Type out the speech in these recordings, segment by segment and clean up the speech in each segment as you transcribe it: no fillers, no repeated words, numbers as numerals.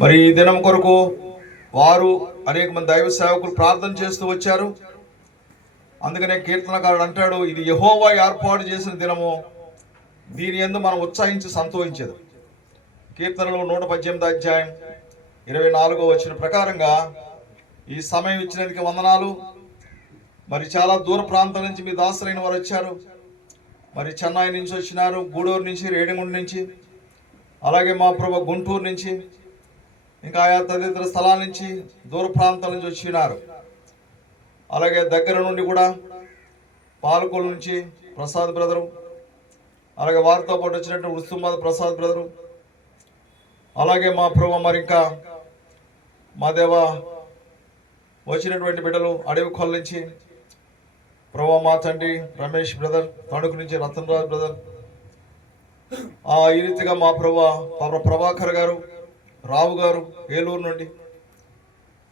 మరి ఈ దినం కొరకు వారు అనేక మంది దైవ సేవకులు ప్రార్థన చేస్తూ వచ్చారు. అందుకనే కీర్తనకారుడు అంటాడు, ఇది యెహోవా ఏర్పాటు చేసిన దినము, దీని యందు మనం ఉత్సాహించి సంతోషించేది. కీర్తనలు 118 అధ్యాయం 24వ వచనం ప్రకారంగా ఈ సమయం ఇచ్చినందుకు వందనాలు. మరి చాలా దూర ప్రాంతాల నుంచి మీ దాసులైన వారు వచ్చారు. మరి చెన్నై నుంచి వచ్చినారు, గూడూరు నుంచి, రేణిగుంట నుంచి, అలాగే మా ప్రభు గుంటూరు నుంచి, ఇంకా ఆయా తదితర స్థలాల నుంచి, దూర ప్రాంతాల నుంచి వచ్చినారు. అలాగే దగ్గర నుండి కూడా పాలకొల్లు నుంచి ప్రసాద్ బ్రదరు, అలాగే వారితో పాటు వచ్చినట్టు ఉస్తుమాద ప్రసాద్ బ్రదరు, అలాగే మా ప్రభు మరి ఇంకా మా దేవ వచ్చినటువంటి బిడ్డలు అడవి కొల్ల నుంచి ప్రభు మా తండ్రి రమేష్ బ్రదర్, తణుకు నుంచి రతన్ రాజ్ బ్రదర్, ఈ రీతిగా మా ప్రభు ప్రభాకర్ గారు, రావు గారు ఏలూరు నుండి,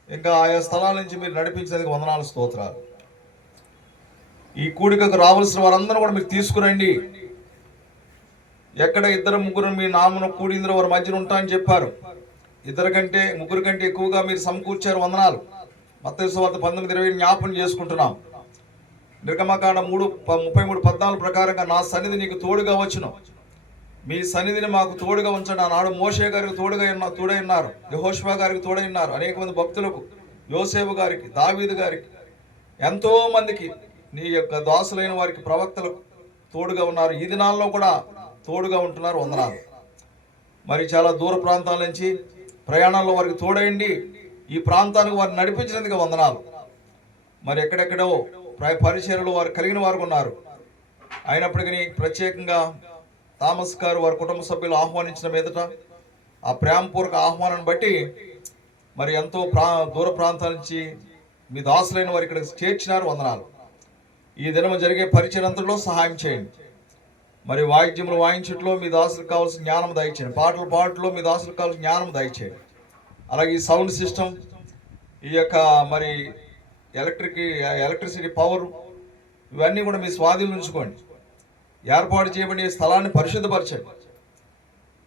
ఇంకా ఆయా స్థలాల నుంచి మీరు నడిపించేందుకు వందనాలు, స్తోత్రాలు. ఈ కూడికకు రావాల్సిన వారందరూ కూడా మీరు తీసుకురండి. ఎక్కడ ఇద్దరు ముగ్గురు మీ నామను కూడిందరో వారి మధ్యన ఉంటా అని చెప్పారు. ఇద్దరు కంటే ముగ్గురు కంటే ఎక్కువగా మీరు సమకూర్చారు, వందనాలు. మత్తయి సువార్త 19:20 జ్ఞాపకం చేసుకుంటున్నాం. నిర్గమకాండం 33:14 ప్రకారంగా నా సన్నిధి నీకు తోడుగా వచ్చును, మీ సన్నిధిని మాకు తోడుగా ఉంచండి. ఆనాడు మోషే గారికి తోడై ఉన్నారు, యెహోషువ గారికి తోడై ఉన్నారు, అనేక మంది భక్తులకు, యోసేపు గారికి, దావీదు గారికి, ఎంతో మందికి నీ యొక్క దాసులైన వారికి, ప్రవక్తలకు తోడుగా ఉన్నారు. ఈ దినాల్లో కూడా తోడుగా ఉంటున్నారు, వందనాలు. మరి చాలా దూర ప్రాంతాల నుంచి ప్రయాణాల్లో వారికి తోడైండి ఈ ప్రాంతానికి వారిని నడిపించినందుకు వందనాలు. మరి ఎక్కడెక్కడో పరిచర్యలు వారు కలిగిన వారు ఉన్నారు. అయినప్పటికీ ప్రత్యేకంగా థామస్ గారు వారి కుటుంబ సభ్యులు ఆహ్వానించిన మీదట ఆ ప్రేమపూర్వక ఆహ్వానాన్ని బట్టి మరి ఎంతో దూర ప్రాంతాల నుంచి మీ దాసులైన వారు ఇక్కడ చేర్చినారు, వందనాలు. ఈ దినం జరిగే పరిచయంలో సహాయం చేయండి. మరి వాయిద్యములు వాయించట్లో మీ దాసులకు కావాల్సిన జ్ఞానం దయచేయండి. పాటలు పాటలో మీ దాసులకు కావాల్సిన జ్ఞానం దయచేయండి. అలాగే ఈ సౌండ్ సిస్టమ్, ఈ యొక్క మరి ఎలక్ట్రిసిటీ పవర్, ఇవన్నీ కూడా మీ స్వాధీనం ఉంచుకోండి. ఏర్పాటు చేయబడి స్థలాన్ని పరిశుద్ధపరచండి.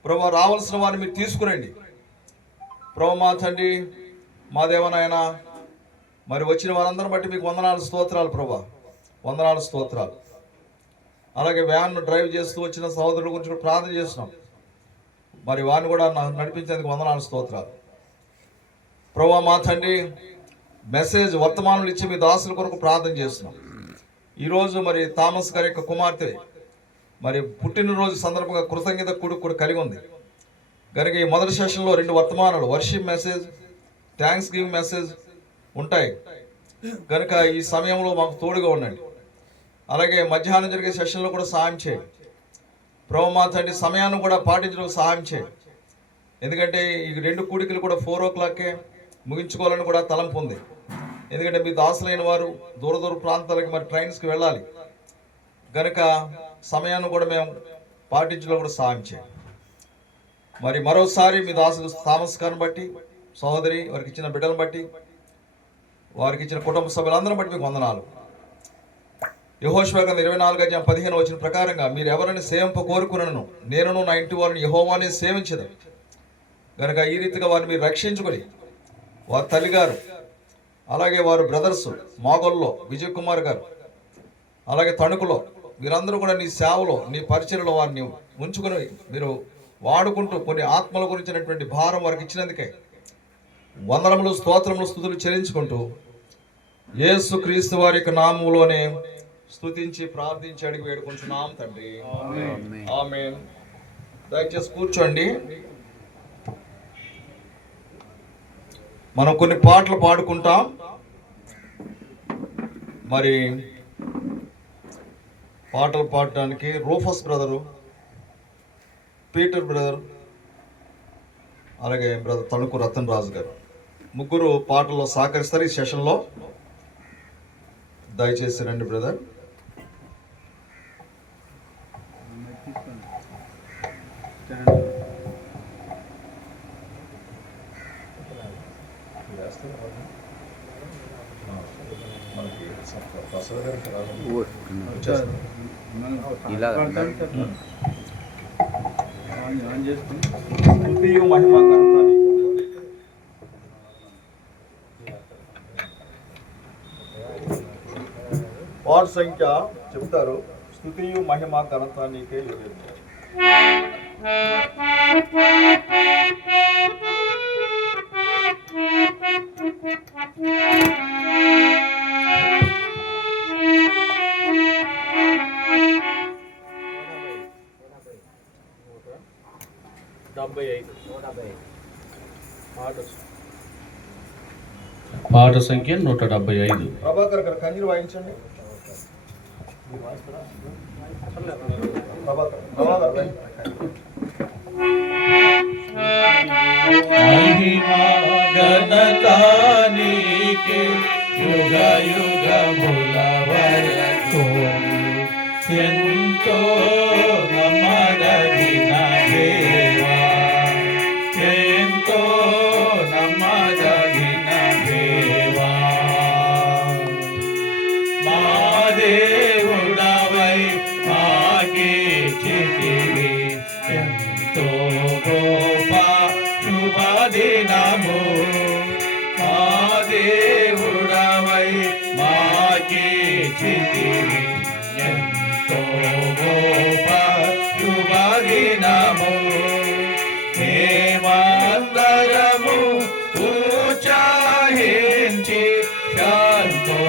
ప్రభు రావాల్సిన వారిని మీరు తీసుకురండి. ప్రభు మా తండ్రి, మా దేవనాయన, మరి వచ్చిన వారందరూ బట్టి మీకు వందనాలు, స్తోత్రాలు. ప్రభు వందనాలు, స్తోత్రాలు. అలాగే వ్యాన్ డ్రైవ్ చేస్తూ వచ్చిన సహోదరుల గురించి కూడా ప్రార్థన చేస్తున్నాం. మరి వారిని కూడా నడిపించేందుకు వందనాలు, స్తోత్రాలు. ప్రభు మా తండ్రి, మెసేజ్ వర్తమానాలు ఇచ్చి మీ దాసుల కొరకు ప్రార్థన చేస్తున్నాం. ఈరోజు మరి థామస్ గారి యొక్క కుమార్తె మరి పుట్టినరోజు సందర్భంగా కృతజ్ఞత కూడా కలిగి ఉంది కనుక ఈ మొదటి సెషన్లో 2 వర్తమానాలు, worship message, thanks giving message ఉంటాయి కనుక ఈ సమయంలో మాకు తోడుగా ఉండండి. అలాగే మధ్యాహ్నం జరిగే సెషన్లో కూడా సహాయం చేయండి. ప్రభు మా తండ్రి, సమయాన్ని కూడా పాటించడానికి సహాయం చేయండి. ఎందుకంటే ఈ 2 కూడికలు కూడా 4 o'clockకే ముగించుకోవాలని కూడా తలంపు ఉంది. ఎందుకంటే మీ దాసులైన వారు దూర ప్రాంతాలకి మరి ట్రైన్స్కి వెళ్ళాలి కనుక సమయాన్ని కూడా మేము పాటించడం కూడా సహాయం చేయండి. మరి మరోసారి మీ దాసులు థామస్ గారిని బట్టి, సహోదరి వారికి ఇచ్చిన బిడ్డలను బట్టి, వారికి ఇచ్చిన కుటుంబ సభ్యులందరిని బట్టి మీకు వందనాలు. యెహోషువ గ్రంథం 24:15 వచ్చిన ప్రకారంగా మీరు ఎవరిని సేవింప కోరుకున్నాను, నేనును నా ఇంటి వారిని యెహోవానే సేవించదు కనుక ఈ రీతిగా వారిని మీరు రక్షించుకొని, వారి తల్లిగారు, అలాగే వారు బ్రదర్స్ మాగోల్లో విజయ్ కుమార్ గారు, అలాగే తణుకులో మీరందరూ కూడా నీ సేవలో, నీ పరిచర్యలో వారిని ఉంచుకొని మీరు వాడుకుంటూ కొన్ని ఆత్మల గురించినటువంటి భారం వారికి ఇచ్చినందుకే వందనములు, స్తోత్రములు, స్తుతులు చెల్లించుకుంటూ యేసు క్రీస్తు వారి యొక్క నామములోనే స్తుతించి ప్రార్థించి అడిగి వేడుకుంటున్నాం తండ్రి, ఆమేన్. దయచేసి కూర్చోండి. మనం కొన్ని పాటలు పాడుకుంటాం. మరి పాటలు పాడటానికి రూఫస్ బ్రదరు, పీటర్ బ్రదర్, అలాగే బ్రదర్ తణుకు రతన్ రాజు గారు ముగ్గురు పాటల్లో సహకరిస్తారు ఈ సెషన్లో. దయచేసి రండి బ్రదర్. ఇలా మహిమ పాట సంఖ్య చెప్తారు. స్తుతియు మహిమ ఘనత నీకే యోగ్యము. పాట సంఖ్య 175. ప్రభాకర్ గారు కంజీలు వాయించండి. ప్రభాకర్ మహిమా ఘనత నీకే యుగ యుగముల వరకు ఎంతో నమ్మదగిన దేవా, ఎంతో నమ్మదగిన దేవా. మా దేవుడవై మాకిచ్చితివి ఎంతో గొప్ప శుభదినము. మా దేవుడవై మాకిచ్చితివి ఎంతో గొప్ప శుభదినము. మేమందరము ఉత్సాహించి సంతోషించెదము.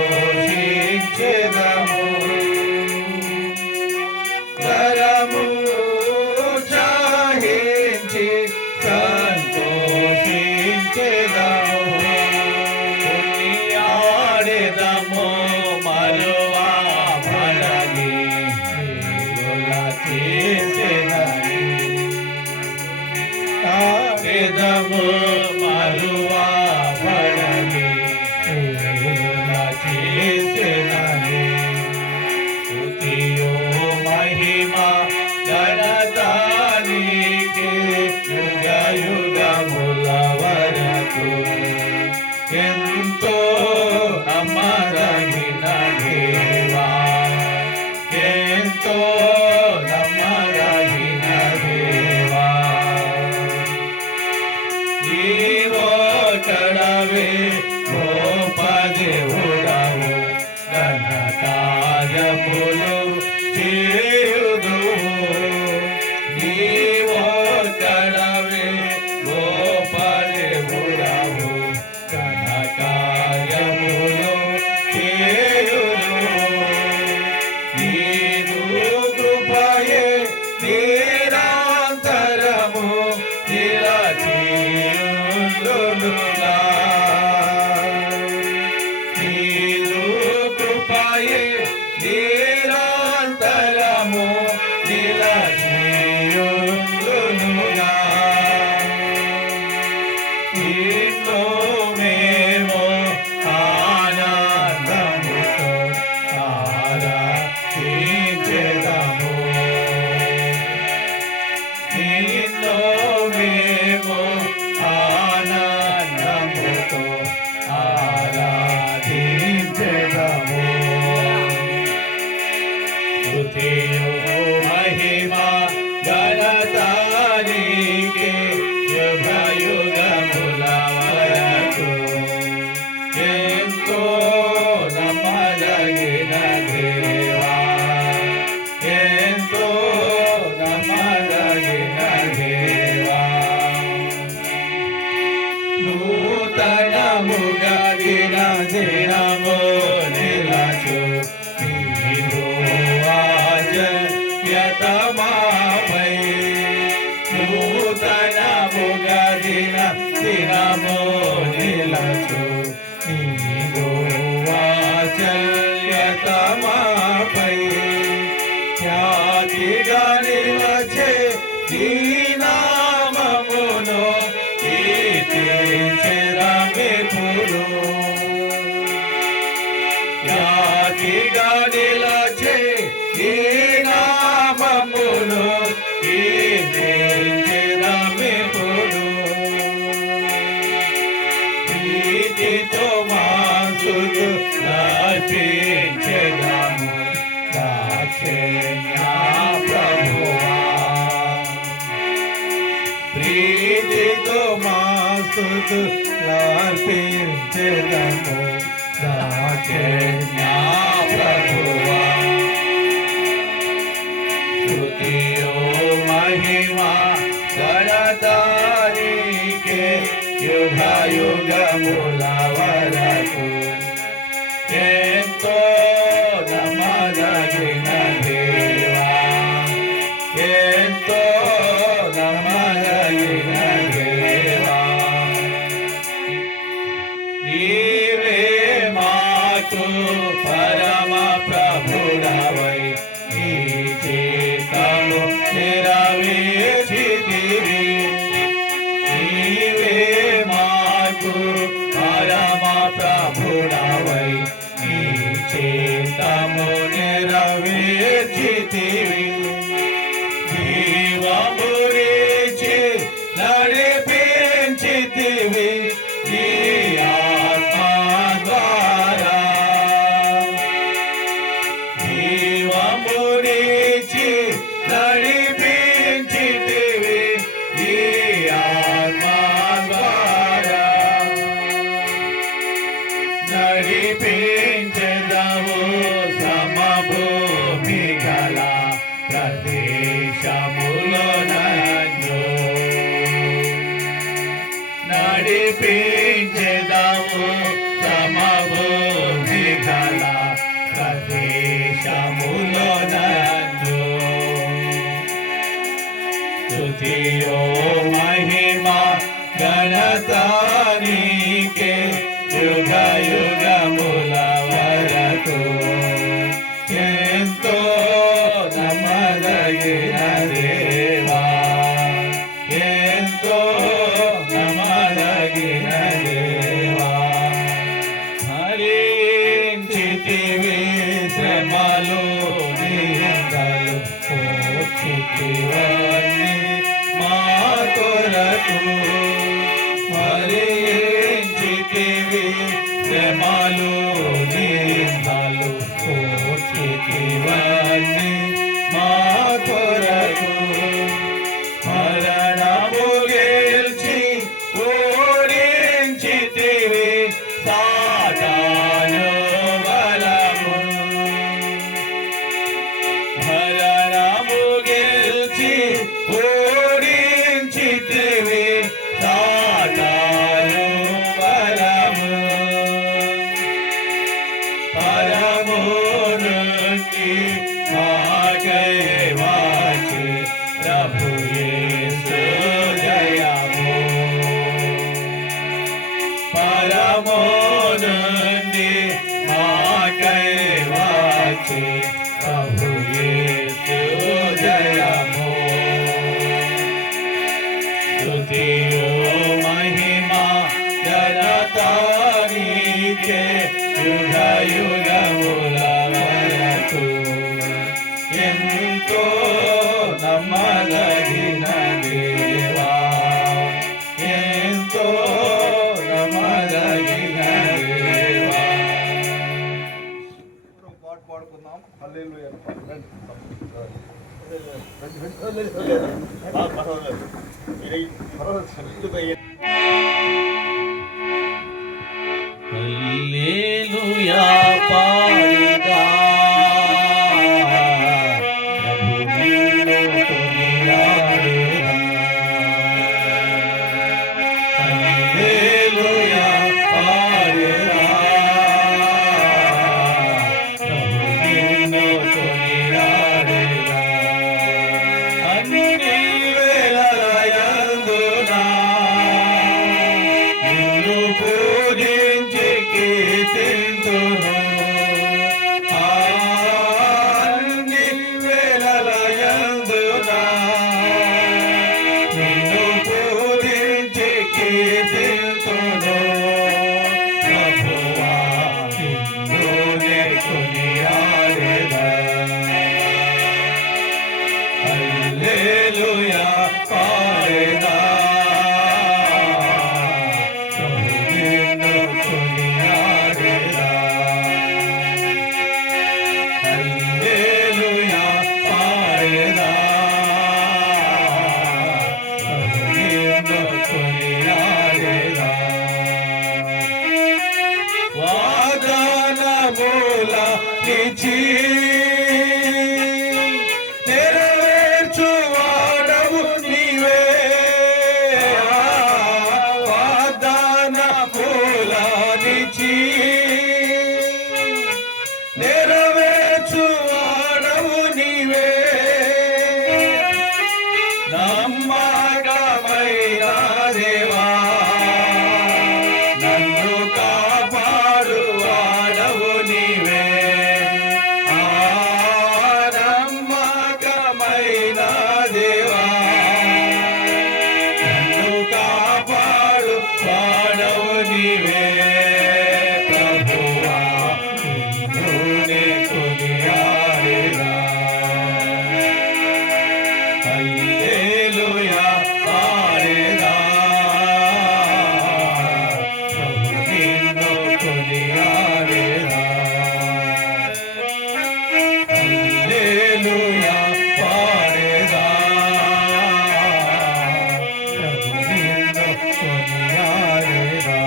దరము ఉత్సాహించి సంతోషించెదము. కొనియాడెదము మరువా పడని చేసేదని. ఆడెదము మరువా పడని చేసేదని. స్తుతియో మహిమ ఘనత నీకే యుగ యుగముల వరకు ఎంతో నమ్మదగిన దేవా, ఎంతో నమ్మదగిన దేవా. నీవో కడవే గొప్ప దేవుడవు, ఘన కార్యములు చేయుదువు. నీవో కడవే గొప్ప దేవుడవు, ఘన కార్యములు చేయుదువు. నీదు కృపయే నిరంతరము నిలచియుండునుగా. నీదు కృపయే నిరంతరము నిలచియుండునుగా. నిన్ను మేము ఆనందముతో ఆరాధించెదము. నిన్ను మేము ఆనందముతో ఆరాధించెదము. స్తుతియు మహిమ ఘనత నీకే యుగ యుగముల వరకు ఎంతో నమ్మదగిన దేవా, ఎంతో నమ్మదగిన దేవా. నూతనముగా దిన దినము నిలచు నీదు ఆచర్యతమాపై. నూతనముగా దిన దినము నిలచు నీదు ఆచర్యతమాపై. ఖ్యాతిగా నిలచే నీ నామమును కీర్తించెదమెప్పుడు. ఖ్యాతిగా నిలచే నీ నామమును కీర్తించెదమెప్పుడు. ప్రీతితో మా స్తుతులు అర్పించెదము దాక్షిణ్య ప్రభువా. ప్రీతితో మా స్తుతులు అర్పించెదము దాక్షిణ్య ప్రభువా. యుగ యుగముల వరకు ఎంతో నమ్మదగిన దేవా, ఎంతో నమ్మదగిన దేవా. నీవే మాకు పరమ ప్రభుడవై నీ చిత్తము నెరవేర్చితివి. నీవే మాకు పరమ ప్రభుడవై నీ చిత్తము నెరవేర్చితివి. జీవమునిచి నడిపించితివి నీ ఆత్మ ద్వారా. జీవమునిచి నడిపించితివి నీ ఆత్మ ద్వారా. నడిపించెదవు సమభూమి గల ప్రదేశములో నన్ను. నడిపించెదవు సమభూమి గల ప్రదేశములో నన్ను. స్తుతియో మహిమ ఘనత నీకే యుగ యుగముల వరకు. ఎంతో నమ్మదగిన దేవా, ఎంతో నమ్మదగిన దేవా. హరించితివి శ్రమలు నిందలు ఓర్చితివన్నీ మా కొరకు. హరించితివి శ్రమలు నిందలు ఓర్చితివన్నీ మా కొరకు. మరణము గెలిచి ఓడించితివి సాతాను బలము. మరణము గెలిచి ఓడించితివి సాతాను బలము. పరము నుండి మాకై వచ్చి ప్రభు యేసు జయము. పరము నుండి మాకై వచ్చి ప్రభు యేసు జయము. స్తుతియో మహిమ ఘనత నీకే యుగ యుగముల వరకు. ఎంతో నమ్మదగిన దేవా, ఎంతో నమ్మదగిన దేవా. పాట పాడుకుందాం. హల్లెలూయా. హల్లెలూయా పాడుదా, ప్రభు నిన్ను కొనియాడేదా. హల్లెలూయా పాడుదా, ప్రభు నిన్ను కొనియాడేదా. అన్ని వేళలయందునా నీవే ప్రభువా నిన్నునే కొనియాడేదా హల్లెలూయా పాడేదా ప్రభు నిన్ను కొనియాడేదా హల్లెలూయా పాడేదా ప్రభు నిన్ను కొనియాడేదా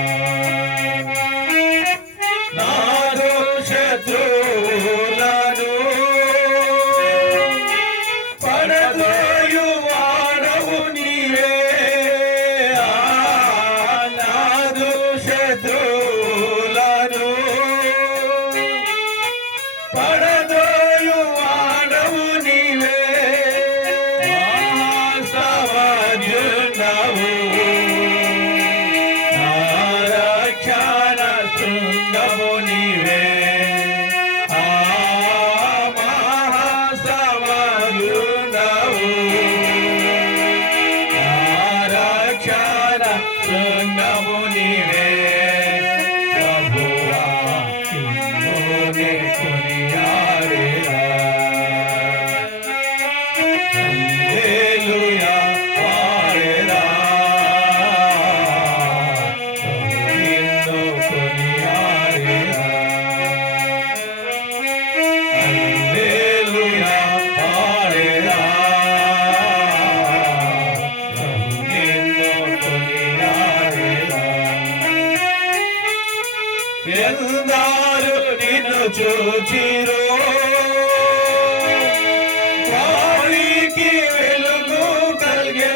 నాదు శత్రువులను పడద్రోయువాడవు నీవే నాదు శత్రువులను పడద్రోయువాడవు నీవే మహాసమర్యుడవు నా రక్షణ శృంగము నీవే మహాసమర్యుడవు నా రక్షణ శృంగము నీవే ప్రభువా నిన్నునే కొనియాడేదా హల్లెలూయా పాడేదా ప్రభు నిన్ను కొనియాడేదా హల్లెలూయా పాడేదా ప్రభు నిన్ను కొనియాడేదా ఎందరు నిన్ను చూచిరో వారికి వెలుగు కలిగే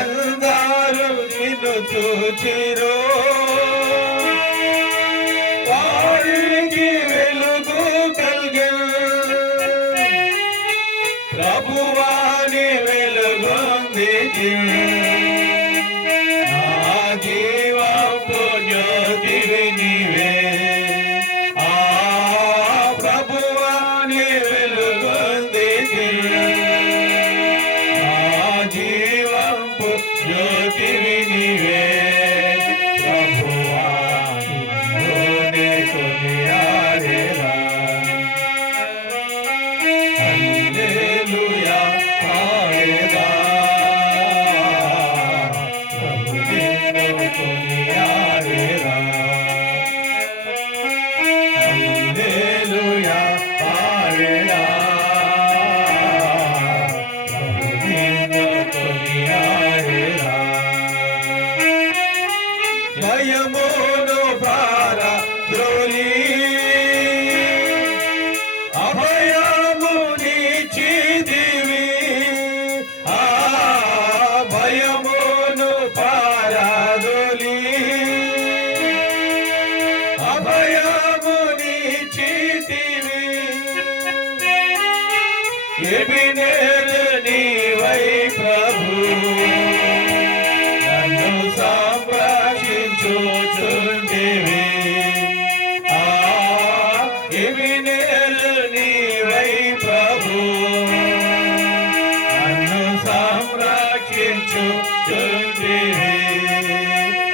ఎందరు నిన్ను చూచిరో వారికి వెలుగు కలిగే ప్రభువాని వెలుగొందితి నా జీవపు జ్యోతివి నీవే ప్రభువాని వెలుగొందితి నా జీవపు జ్యోతివి నీవే ప్రభువా నిన్నునే కొనియాడేదా హల్లెలూయా పాడేదా ప్రభు నిన్ను కొనియాడేదా హల్లెలూయా పాడేదా ప్రభు నిన్ను కొనియాడేదా భయమును పారద్రోలి అభయము నీచితివి భయమును పారద్రోలి అభయము నీచితివి ఎబినేలు నీవై ప్రభు నన్ను సంరక్షించుచుంటివి ఎబినేలు నీవై ప్రభు నన్ను సంరక్షించుచుంటివి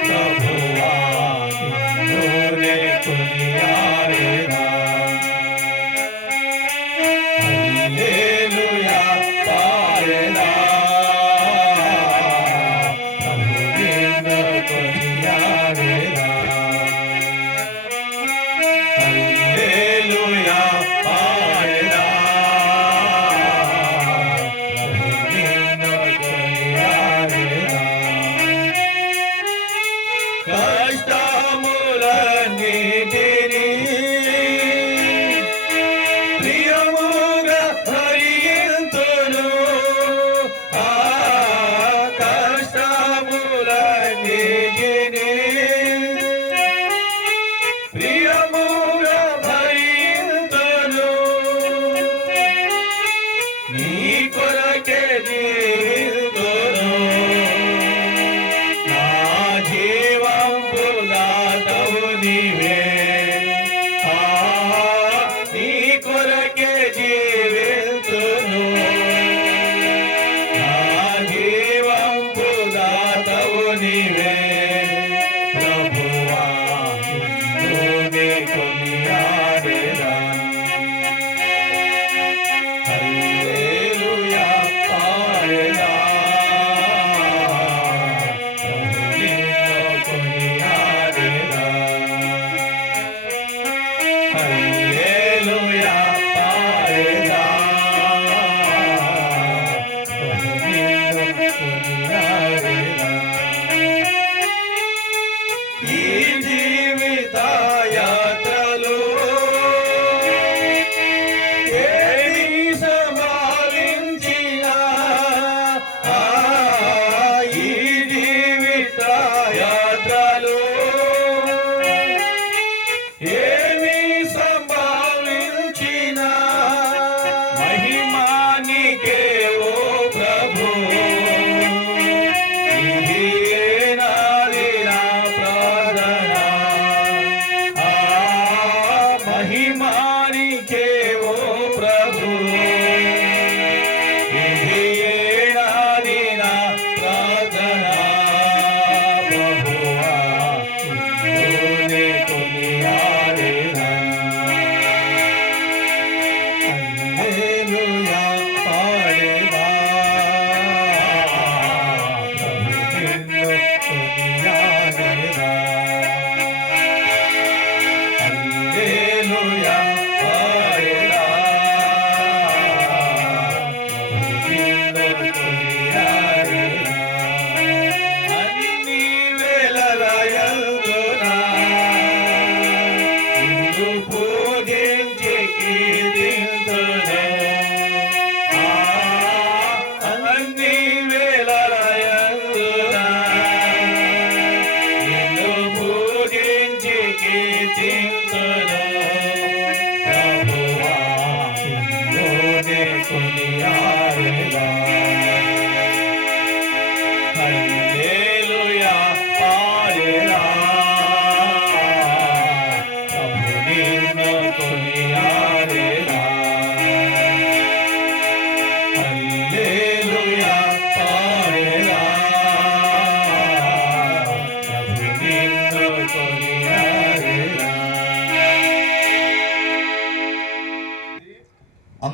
ప్రభువా నిన్నునే కొనియాడేదా హల్లెలూయా పాడేదా ప్రభు నిన్ను కొనియాడేదా హల్లెలూయా పాడేదా ప్రభు నిన్ను కొనియాడేదా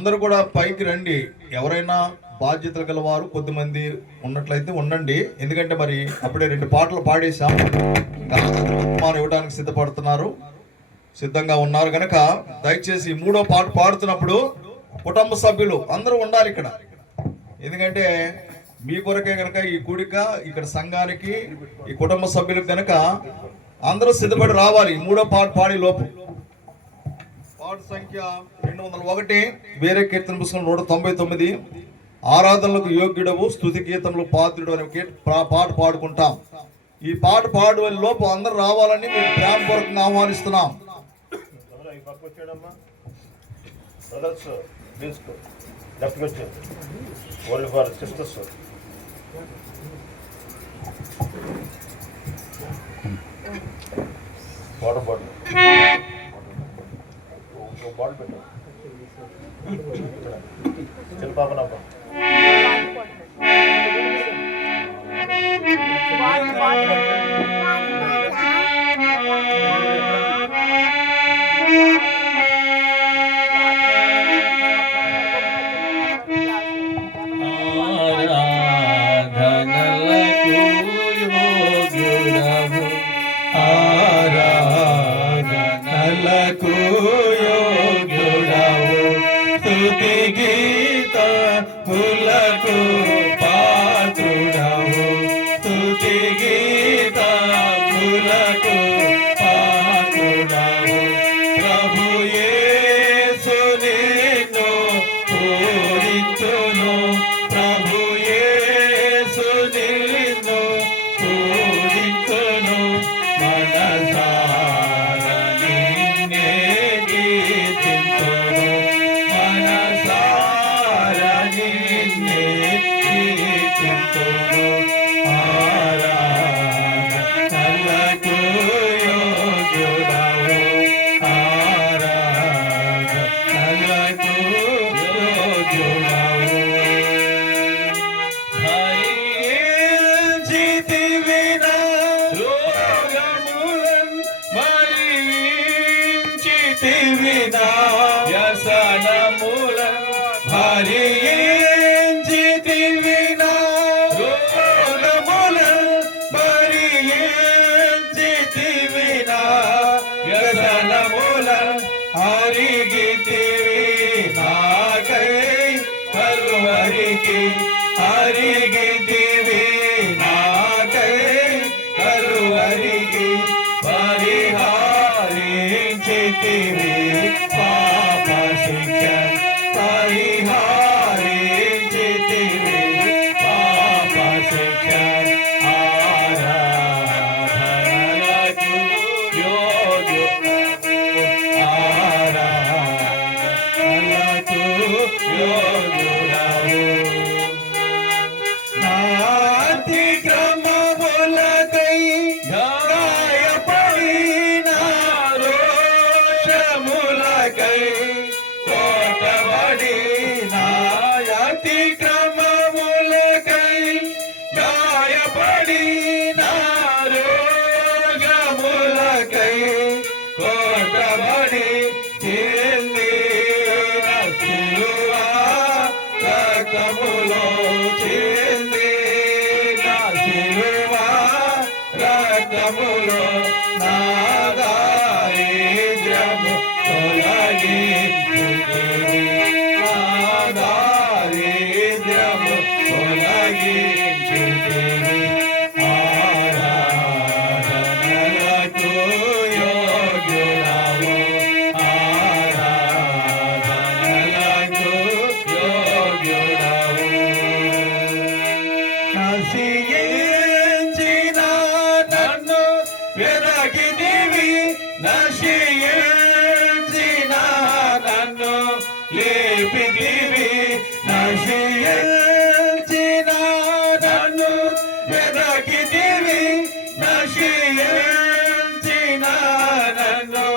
అందరూ కూడా పైకి రండి. ఎవరైనా బాధ్యతలు గలవారు కొద్దిమంది ఉన్నట్లయితే ఉండండి. ఎందుకంటే మరి అప్పుడే 2 పాటలు పాడేశాం, ఇంకా బహుమానం ఇవ్వడానికి సిద్ధపడుతున్నారు, సిద్ధంగా ఉన్నారు కనుక దయచేసి 3వ పాట పాడుతున్నప్పుడు కుటుంబ సభ్యులు అందరూ ఉండాలి ఇక్కడ. ఎందుకంటే మీ కొరకే కనుక ఈ కూడిక, ఇక్కడ సంఘానికి ఈ కుటుంబ సభ్యులకు కనుక అందరూ సిద్ధపడి రావాలి 3వ పాట పాడే లోపు. పాట సంఖ్య 201, వేరే కీర్తన పుస్తకం 199, ఆరాధనలకు యోగ్యుడవు స్తుతి గీతములు పాత్రుడు అనే పాట పాడుకుంటాం. ఈ పాట పాడే లోపు అందరూ రావాలని మేము ప్రేమపూర్వకంగా ఆహ్వానిస్తున్నాం. వాటర్ బాటిల్ బాటిల్ పెట్టు చిన్న పాపనబ్బా ఆరాధనలకు యోగ్యుడవు, ఆరాధనలకు యోగ్యుడవు, స్తుతి గీతములకు పాత్రుడవు, స్తుతి గీతములకు పాత్రుడవు. ప్రభు యేసు నిన్ను పూజించును, ప్రభు యేసు నిన్ను పూజించును, మనసార నిన్నే కీర్తించును, మనసార నిన్నే కీర్తించును. ఆరాధనలకు యోగ్యుడవు, ఆరాధనలకు యోగ్యుడవు. భరించితివినా రోగములను, భరించితివినా వ్యసనములను, భరించితివినా రోగములను, భరించితివినా వ్యసనములను, అరిగితివి నాకై కలువరికి, అరిగితివి నాకై కలువరికి, పరిహారించితివి పాప శిక్ష, పరిహారించితివి పాప శిక్ష. ఆరాధనలకు యోగ్యుడవు, ఆరాధనలకు యోగ్యుడవు. నాతిక్రమములకై గాయపడిన రోషములకై కొట్టబడిన, అతిక్రమములకై గాయపడిన రోగములకై కొట్టబడి చెందిన సిలువ రక్తములో, చెందిన సిలువ రక్తములో నా దారిద్ర్యము తొలగించుతివి, నా దారిద్ర్యము తొలగించుతివి. ఆరాధనలకు యోగ్యుడవు, ఆరాధనలకు యోగ్యుడవు. నశించిన నన్ను వెదకితివి, నశించిన నన్ను లేపితివి, నశించిన నన్ను వెదకితివి, నశించిన నన్ను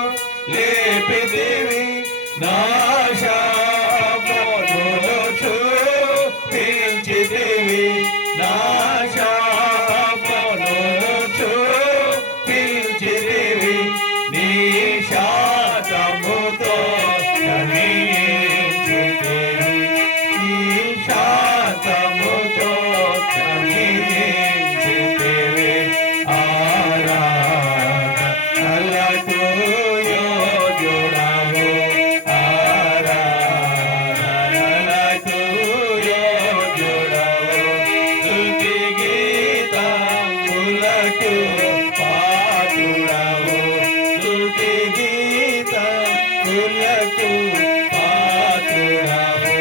లేపితివి, నాశమును చూపించితివి, నాశమును చూపించితివి, నీ శాతముతో క్షమించితివి, స్తుతులకు పాత్రుడవు స్తుతి గీతములకు పాత్రుడవు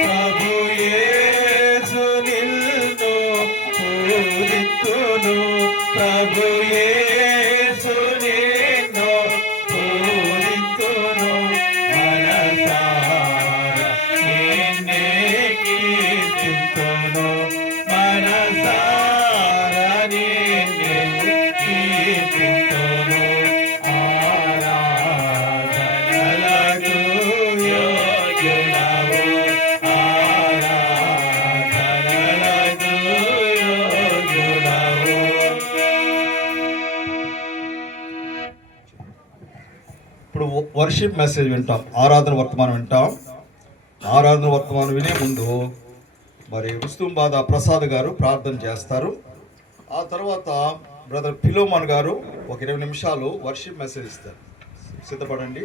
ప్రభు యేసు నిన్ను పూజింతును ప్రభు యేసు నిన్ను పూజింతును మనసారా నిన్నే కీర్తింతును మనసారా నిన్నే కీర్తింతును ఆరాధనలకు యోగ్యుడవు ఆరాధనలకు యోగ్యుడవు. ఇప్పుడు వర్షిప్ మెసేజ్ వింటాం, ఆరాధన వర్తమానం వింటాం. ఆరాధన వర్తమానం వినే ముందు మరి ఉస్తుంబాద ప్రసాద్ గారు ప్రార్థన చేస్తారు. ఆ తర్వాత బ్రదర్ ఫిలోమన్ గారు ఒక 20 నిమిషాలు వర్షిప్ మెసేజ్ ఇస్తారు. సిద్ధపడండి.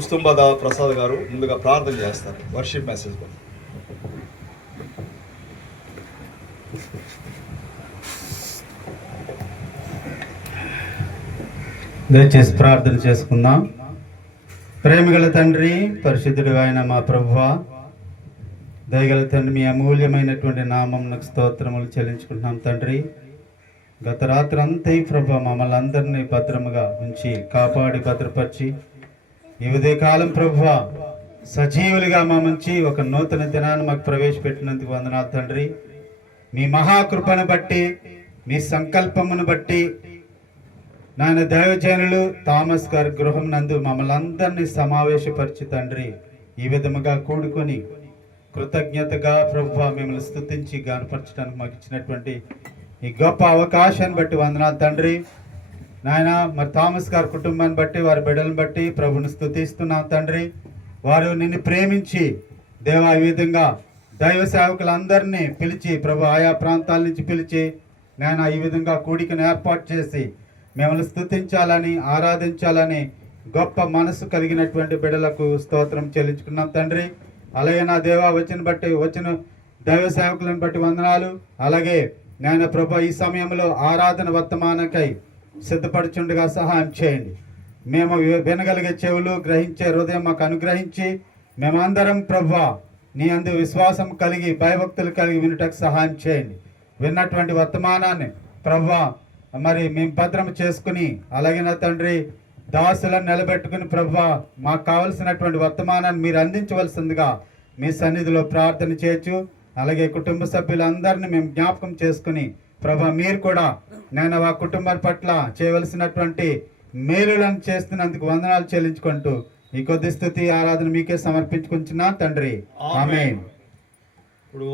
ఉస్తుంబాద ప్రసాద్ గారు ముందుగా ప్రార్థన చేస్తారు వర్షిప్ మెసేజ్ కోసం. దయచేసి ప్రార్థన చేసుకుందాం. ప్రేమగల తండ్రి, పరిశుద్ధుడు అయిన మా ప్రభువా, దయగల తండ్రి, మీ అమూల్యమైనటువంటి నామమునకు స్తోత్రములు చెల్లించుకుంటున్నాం తండ్రి. గత రాత్రి అంతా ప్రభు మమ్మల్ని అందరినీ భద్రముగా ఉంచి కాపాడి భద్రపరిచి ఈ ఉదయకాలం ప్రభువ సజీవులుగా మా మంచి ఒక నూతన దినాన్ని మాకు ప్రవేశపెట్టినందుకు వందనాలు తండ్రి. మీ మహాకృపను బట్టి, మీ సంకల్పమును బట్టి నాయన దైవజనులు థామస్ గారి గృహం నందు మమ్మల్ని అందరినీ సమావేశపరిచి తండ్రి ఈ విధముగా కూడుకొని కృతజ్ఞతగా ప్రభువా మిమ్మల్ని స్తుతించి గానపరచడానికి మాకు ఇచ్చినటువంటి ఈ గొప్ప అవకాశాన్ని బట్టి వందనాలు తండ్రి. నాయన మరి థామస్ గారి కుటుంబాన్ని బట్టి, వారి బిడ్డలను బట్టి ప్రభుని స్తుతిస్తున్నాం తండ్రి. వారు నిన్ను ప్రేమించి దేవా ఈ విధంగా దైవ సేవకులందరినీ పిలిచి ప్రభు ఆయా ప్రాంతాల నుంచి పిలిచి నాయన ఈ విధంగా కూడికను ఏర్పాటు చేసి మిమ్మల్ని స్తుతించాలని, ఆరాధించాలని గొప్ప మనసు కలిగినటువంటి బిడ్డలకు స్తోత్రం చెల్లించుకున్నాం తండ్రి. అలాగే నా దేవా వచ్చిన దైవ సేవకులను బట్టి వందనాలు. అలాగే నాయన ప్రభు ఈ సమయంలో ఆరాధన వర్తమానకై సిద్ధపడుచుండగా సహాయం చేయండి. మేము వినగలిగే చెవులు, గ్రహించే హృదయం మాకు అనుగ్రహించి మేమందరం ప్రభు నీ అందు విశ్వాసం కలిగి భయభక్తులు కలిగి వినుటకు సహాయం చేయండి. విన్నటువంటి వర్తమానాన్ని ప్రభు మరి మేము భద్రం చేసుకుని అలాగే నా తండ్రి దాసులను నిలబెట్టుకుని ప్రభు మాకు కావలసినటువంటి వర్తమానాన్ని మీరు అందించవలసిందిగా మీ సన్నిధిలో ప్రార్థన చేయొచ్చు. అలాగే కుటుంబ సభ్యులందరినీ మేము జ్ఞాపకం చేసుకుని ప్రభు మీరు కూడా నేను ఆ కుటుంబం పట్ల చేయవలసినటువంటి మేలులను చేస్తున్నందుకు వందనాలు చెల్లించుకుంటూ ఈ కొద్ది స్తుతి ఆరాధన మీకే సమర్పించుకుంటున్నా తండ్రి. ఆమేన్. ఇప్పుడు